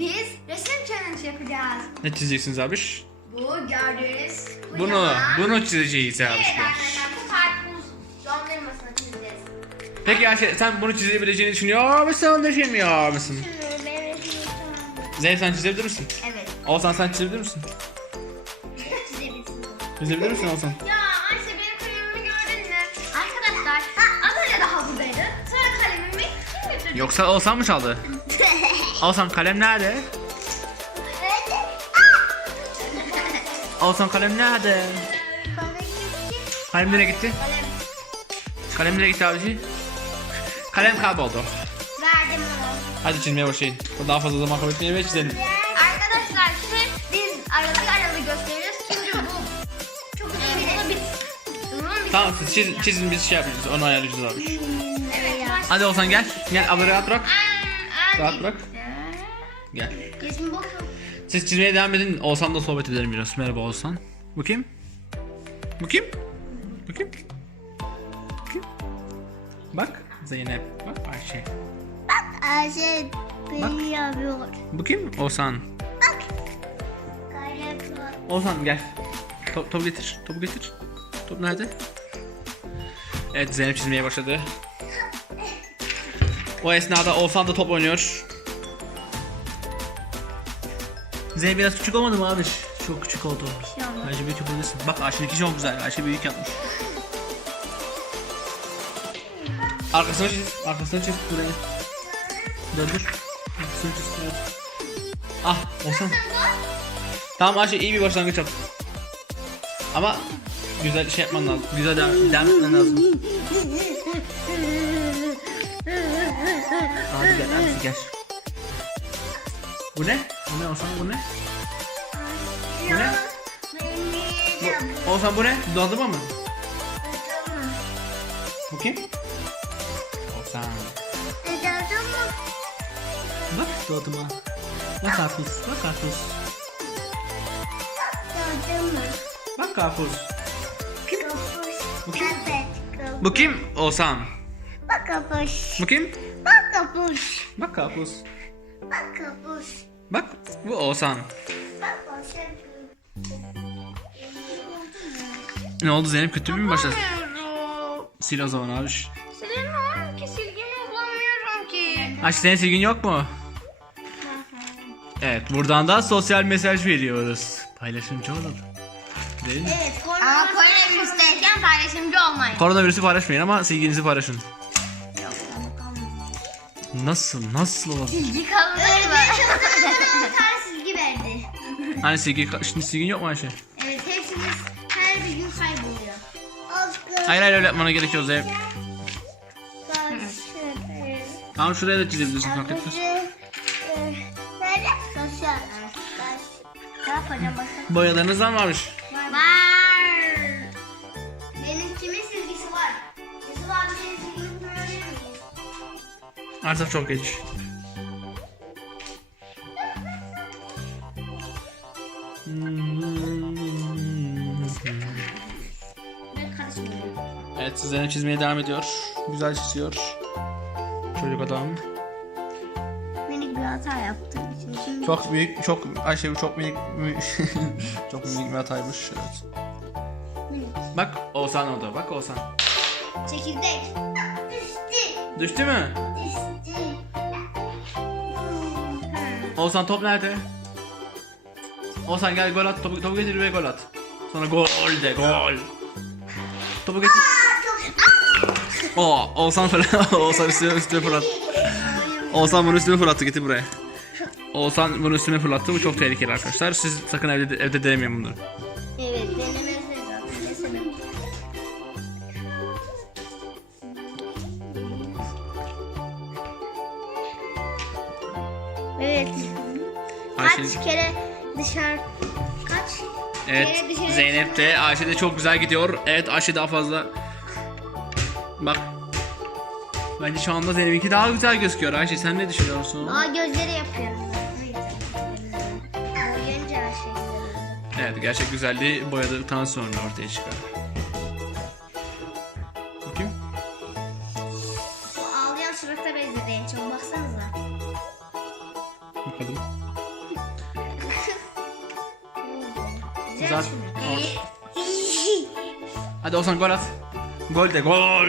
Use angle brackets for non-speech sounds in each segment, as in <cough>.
biz resim challenge yapacağız. Ne çizeceksiniz abiş? Bu gördüğünüz bu Bunu, yalan. bunu çizeceğiz Evet abişler. arkadaşlar bu karpuz dondurmasını çizeceğiz. Peki Ayşe sen bunu çizebileceğini düşünüyor musun, düşünmüyor musun? Zeynep sen çizebilir misin? Evet. Oğuzhan sen çizebilir misin? Çizebilirsin. Çizebilir misin Oğuzhan? Ya Ayşe benim kalemimi gördün mü? Arkadaşlar az önce daha buradaydı. Sonra kalemimi kim götürdü? Yoksa Oğuzhan mı çaldı? <laughs> Oğuzhan kalem nerede? Oğuzhan kalem nerede? Kalem nereye gitti? Kalem Kalem nereye gitti abici? Kalem kayboldu. verdim onu. Hadi çizmeye başlayın. Daha fazla zaman kaybetmeye ve çizelim. Arkadaşlar şimdi biz aralık aralık gösteriyoruz. Çünkü bu çok bir Bunun bir Tamam siz çiz, çizin biz şey yapacağız. Onu ayarlayacağız abi. Evet. Hadi Oğuzhan gel. Gel abla rahat bırak. Rahat bırak. Gel. Boş. Siz çizmeye devam edin. Oğuzhan'la sohbet edelim biraz. Merhaba Oğuzhan. Bu kim? Bu kim? Bu kim? Bu kim? Bak Zeynep. Bak Ayşe. Ayşe beni yapıyor. Bu kim? Oğuzhan. Oğuzhan gel. Top, topu getir. Topu getir. Top nerede? Evet Zeynep çizmeye başladı. O esnada Oğuzhan da top oynuyor. Zeynep biraz küçük olmadı mı abi? Çok küçük oldu. şey olmaz. Ayşe büyük yapabilirsin. Bak Ayşe'ninki çok güzel. Ayşe büyük yapmış. Arkasını çiz. Arkasını çiz. Buraya. Döndür. Arkasını çiz. Evet. Ah Oğuzhan. Tamam Ayşe iyi bir başlangıç yap. Ama güzel şey yapman lazım. Güzel devam, devam etmen lazım. Hadi gel hadi gel. Bu ne? Bu ne Oğuzhan bu ne? Bu ne? Bu, Oğuzhan bu ne? Dondurma mı? Bu kim? Oğuzhan. Bak dondurma. Bak karpuz. Bak karpuz. Bak karpuz. Bu kim? Bu kim? Oğuzhan. Bak kapış. Bu kim? Bak kapış. Bak karpuz. Bak kapış. Bak bu Oğuzhan. Ne oldu Zeynep kötü mü başladı? Sil o zaman abi. Silemiyorum ki silgimi bulamıyorum ki. Aşk senin silgin yok mu? Evet buradan da sosyal mesaj veriyoruz. Paylaşımcı olun. Değil mi? Evet, Ama koronavirüsteyken paylaşımcı olmayın. Koronavirüsü paylaşmayın ama silginizi paylaşın. Nasıl? Nasıl olabilir? Silgi kalır mı? bir tane silgi verdi. Hani silgi, şimdi silgin yok mu Ayşe? Evet, hepsiniz her bir gün kayboluyor. Hayır hayır öyle yapmana gerek yok Zeynep. Tamam şuraya da çizebilirsin fark etmez. Bakın. Boyalarınız var mı abiş? Artık çok geç. Evet Zeynep çizmeye devam ediyor. Güzel çiziyor. Çocuk adam. Minik bir hata yaptım. Şimdi, şimdi Çok büyük, çok Ayşe bu çok minik, <laughs> çok minik bir hataymış. Evet. Bak Oğuzhan orada. Bak Oğuzhan. Çekirdek. Düştü. Düştü mü? Düştü. Oğuzhan top nerede? Oğuzhan gel gol at. Topu, topu getir ve gol at. Sonra gol de gol. Topu getir. Oo, Oğuzhan falan. <laughs> Oğuzhan üstüne, üstüne fırlat. Oğuzhan bunu üstüne fırlattı. Getir buraya. Oğuzhan bunu üstüne fırlattı. Bu çok tehlikeli arkadaşlar. Siz sakın evde, evde denemeyin bunları. Ayşe, Kaç kere dışarı kaç evet kere dışarı Zeynep de Ayşe de çok güzel gidiyor. Evet Ayşe daha fazla. Bak. Bence şu anda Zeynep'inki daha güzel gözüküyor. Ayşe sen ne düşünüyorsun? Aa gözleri yapıyorum. Boyayınca her şey güzel. Evet gerçek güzelliği boyadıktan sonra ortaya çıkar. Zaten. Hadi Oğuzhan gol at. Gol de gol.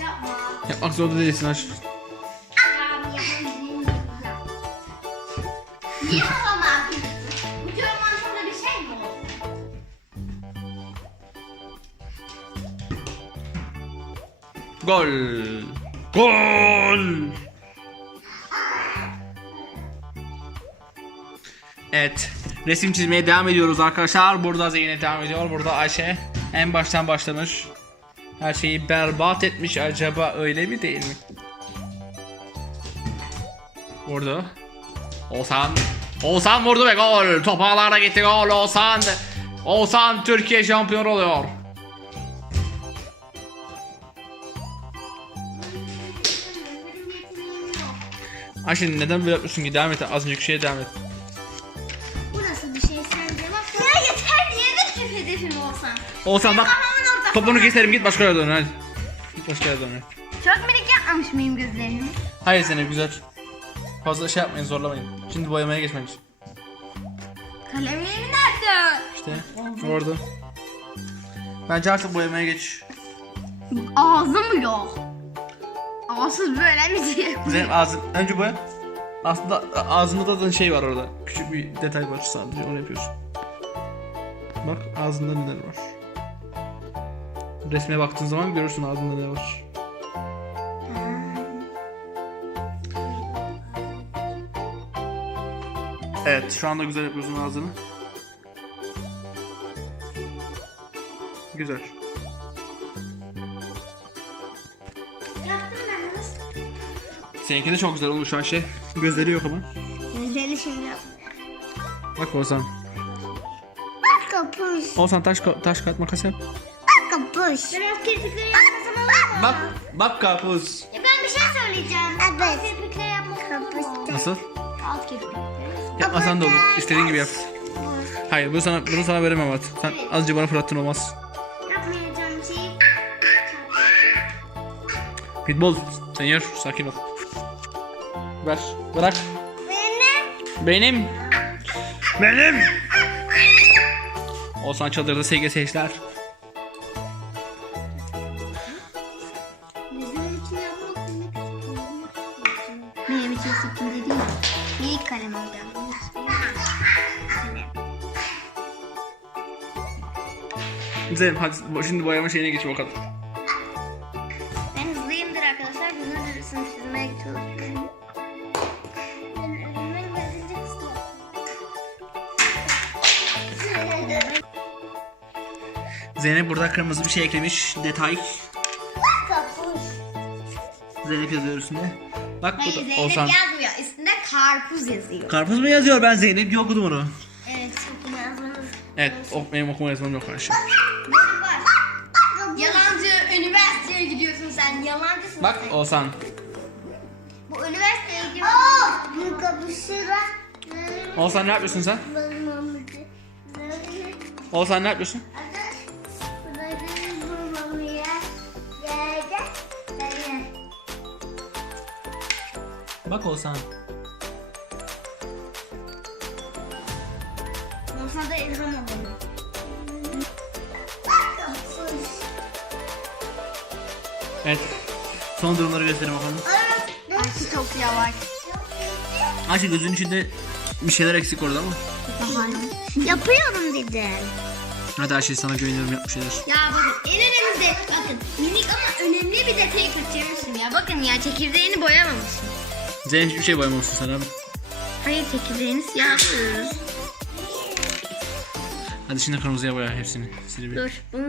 Yapma. Yapmak zorunda değilsin aç. Niye babam abi? Bir şey mi oldu? Gol. Gol. Evet. Resim çizmeye devam ediyoruz arkadaşlar. Burada Zeynep devam ediyor. Burada Ayşe en baştan başlamış. Her şeyi berbat etmiş. Acaba öyle mi değil mi? Vurdu. Oğuzhan. Oğuzhan vurdu ve gol. Top ağlarda gitti gol. Oğuzhan. Oğuzhan Türkiye şampiyonu oluyor. Ayşe neden böyle yapıyorsun ki? Devam et. Az önceki şeye devam et. Oğuzhan bak. Kafamın. Topunu keserim git başka yere dön hadi. Git başka yere dön hadi. Çok minik yapmamış mıyım gözlerini? Hayır Zeynep güzel. Fazla şey yapmayın zorlamayın. Şimdi boyamaya geçmek için. Kalemliğim nerede? İşte orada. Bence artık boyamaya geç. Ağzı mı yok? Ağzı böyle mi diye? Zeynep ağzın önce boya. Aslında ağzında da şey var orada. Küçük bir detay var sadece onu yapıyorsun. Bak ağzında neler var. Resme baktığın zaman görürsün ağzında ne var. Evet şu anda güzel yapıyorsun ağzını. Güzel. Yaptım ben nasıl? Seninki de çok güzel olmuş Ayşe. Gözleri yok ama. Gözlerini şimdi yap. Bak Oğuzhan. Bak kapış. Oğuzhan taş, taş kağıt makas yap. Kapış. Biraz kirpikleri yapmasam olur mu? Bak, bak karpuz. Ya ben bir şey söyleyeceğim. Evet. Alt kirpikleri yapmasam olur mu? Nasıl? Alt kirpikleri. Yapmasan da olur. İstediğin gibi yap. Hayır bunu sana, bunu sana veremem at. Sen azıcık bana fırlattın olmaz. Yapmayacağım şey. Pitbull sen yer sakin ol. Ver bırak. Benim. Benim. Benim. Oğuzhan çadırda SGS işler. Zeynep hadi şimdi boyama şeyine geç bakalım. Ben hızlıyımdır arkadaşlar. Hızlı resim çizmeye çalışıyorum. Zeynep burada kırmızı bir şey eklemiş. Detay. Zeynep yazıyor üstünde. Bak Hayır burada Zeynep Oğuzhan. yazmıyor. Üstünde karpuz yazıyor. Karpuz mu yazıyor ben Zeynep diye okudum onu. Evet okuma yazmanız. Evet ok, benim okuma yazmam yok Ayşe. Yalancı üniversiteye gidiyorsun sen. Yalancısın Bak sen. Oğuzhan. Bu üniversiteye gidiyorsun. Aa, bu kapışıra. Oğuzhan ne yapıyorsun sen? Oğuzhan ne yapıyorsun? Bak Oğuzhan. Olsa da ilham olur. Evet. Son durumları gösterin bakalım. Ayşe çok yavaş. Ayşe gözünün içinde bir şeyler eksik orada ama. Yapıyorum dedim. Hadi Ayşe sana güveniyorum yap bir şeyler. Ya bakın en önemli de bakın minik ama önemli bir detayı kaçırmışsın ya. Bakın ya çekirdeğini boyamamışsın. Zeynep hiçbir şey boyamamışsın sen abi. Hayır çekirdeğini siyah boyuyoruz. Hadi şimdi kırmızıya boya hepsini. Bir. Dur bunu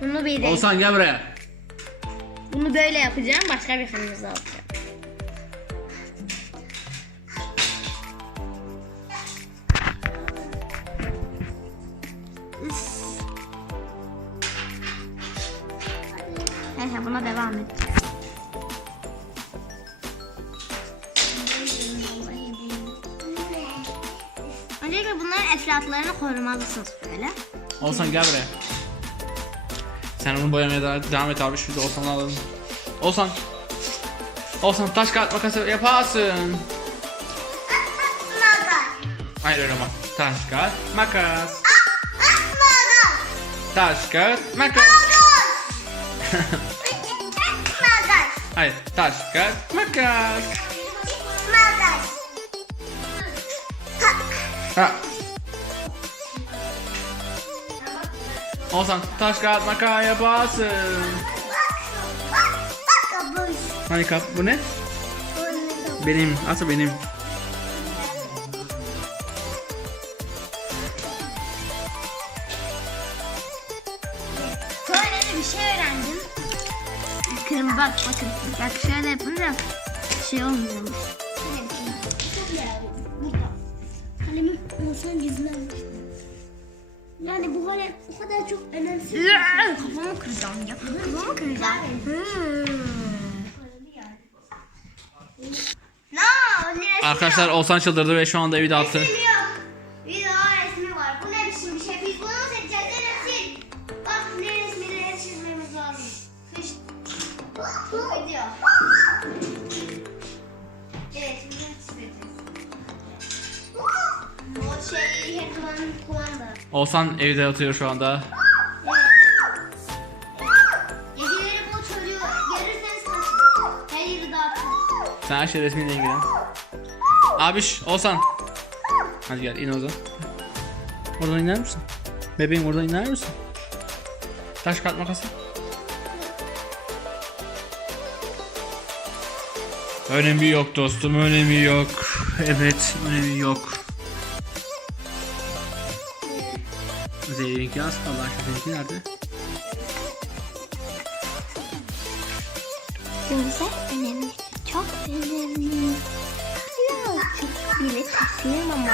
bunu bir de Oğuzhan gel buraya. Bunu böyle yapacağım başka bir kırmızı alacağım. Neyse buna devam edeceğiz. Öncelikle bunların eflatlarını korumalısınız böyle. Oğuzhan gel buraya. Sen onu boyamaya da- devam et abi. Şurada Oğuzhan'ı alalım. Oğuzhan. Olsan taş kağıt makas yaparsın. Hayır öyle ama. Taş kağıt makas. Taş kağıt makas. Makas. <laughs> Hayır taş kağıt makas. Makas. Ha. Olsan taş kağıt makas yaparsın. Hani kap bu ne? Benim. Asıl benim. Böyle bir şey öğrendim. Bak bakın. Bak şöyle yapınca şey olmuyormuş. Yani bu kalem o kadar çok önemsiz. Kafamı kıracağım ya. Kafamı kıracağım. No, Arkadaşlar yok? Olsan çıldırdı ve şu anda evi dağıttı. Yok. Resmi var. Bu ne biçim bir şey? Biz bunu mu seçeceğiz? Ne resim? Bak ne resmileri çizmemiz lazım. Kış. Bu Olsan evde yatıyor şu anda. Geceleri bu çocuğu görürseniz kaçın. Her yeri dağıtın. Sen her şey resmiyle ilgilen. Abiş Olsan. Hadi gel in o zaman. Oradan iner misin? Bebeğim oradan iner misin? Taş kağıt makası. Önemi yok dostum, önemi yok. Evet, önemi yok. Zeynep'inki az kaldı. Ayşe'ninki nerede? Gözler önemli. Çok önemli. Birazcık bile taşıyamam.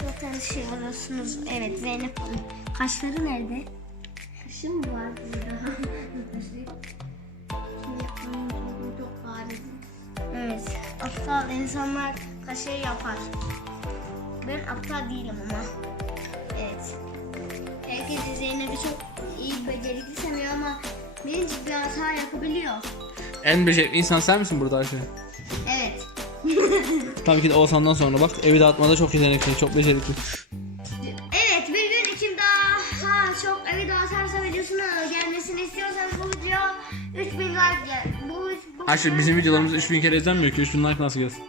Çok taşıyamıyorsunuz. Evet, Zeynep Hanım. Kaşları nerede? Kaşım var burada? Evet, aptal insanlar kaşı yapar. Ben aptal değilim ama. Evet. Herkes Zeynep'i çok iyi becerikli sanıyor ama birinci bir hata yapabiliyor. En becerikli insan sen misin burada Ayşe? Evet. Tabii ki de Oğuzhan'dan sonra bak evi dağıtmada çok yetenekli, çok becerikli. Ayşe bizim videolarımız 3000 kere izlenmiyor ki 3000 like nasıl gelsin?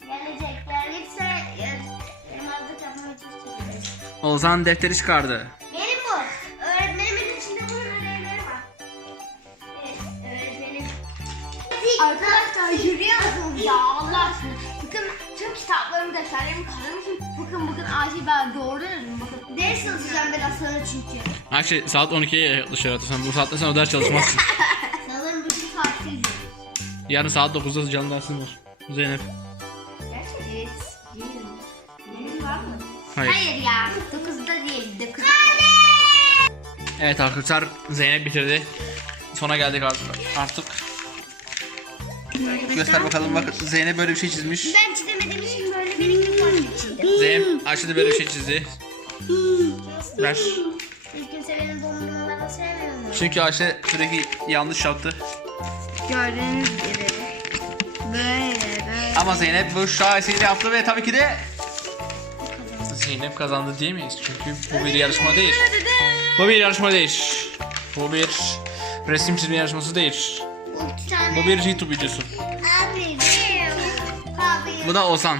gelecek. Gelirse elmazlık yapmaya çalışacağız. Oğuzhan defteri çıkardı. Benim bu. Öğretmenimin içinde bunun ödevleri var. Evet öğretmenim. Arkadaşlar görüyor musunuz ya Allah aşkına? Bakın tüm kitaplarımı, defterlerimi, kalemim. Bakın bakın acil ben gördünüz mü? Bakın ders çalışacağım biraz sonra çünkü. Ayşe saat 12'ye dışarı atırsan bu saatte sen o ders çalışmazsın. <laughs> Yarın saat 9'da canlı dersin var. Zeynep. Gerçekten evet. Değilim. Benim var mı? Hayır. Hayır ya. 9'da değil. 9'da. Evet arkadaşlar Zeynep bitirdi. Sona geldik artık. artık. Göster bakalım bak Zeynep böyle bir şey çizmiş. Ben çizemediğim için böyle bir iki puan çizdim. Zeynep Ayşe de böyle bir şey çizdi. Ver. Benim? Çünkü Ayşe sürekli yanlış yaptı. Gördüğünüz gibi. Böyle böyle. Ama Zeynep bu şaheseri yaptı ve tabii ki de Zeynep kazandı diyemeyiz çünkü bu bir yarışma değil. Bu bir yarışma değil. Bu bir resim çizme yarışması değil. Bu iki tane. Bu bir YouTube videosu. Abi. Abi. Bu da Ozan.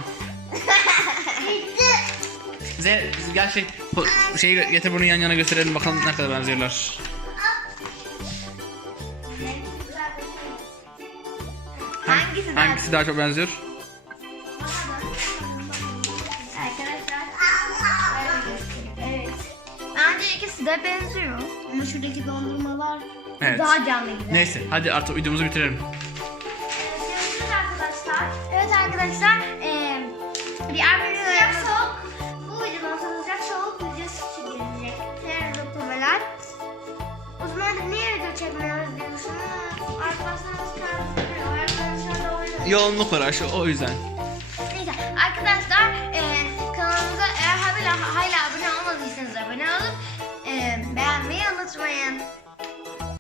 Zeynep gel şey, po- şeyi getir bunu yan yana gösterelim bakalım ne kadar benziyorlar. Hangisi daha çok benziyor? Bence ikisi de benziyor. Ama şuradaki dondurmalar Evet. Daha canlı gibi. Neyse hadi artık videomuzu bitirelim. Görüşürüz arkadaşlar. Evet arkadaşlar. Yoğunluk var o yüzden. Neyse arkadaşlar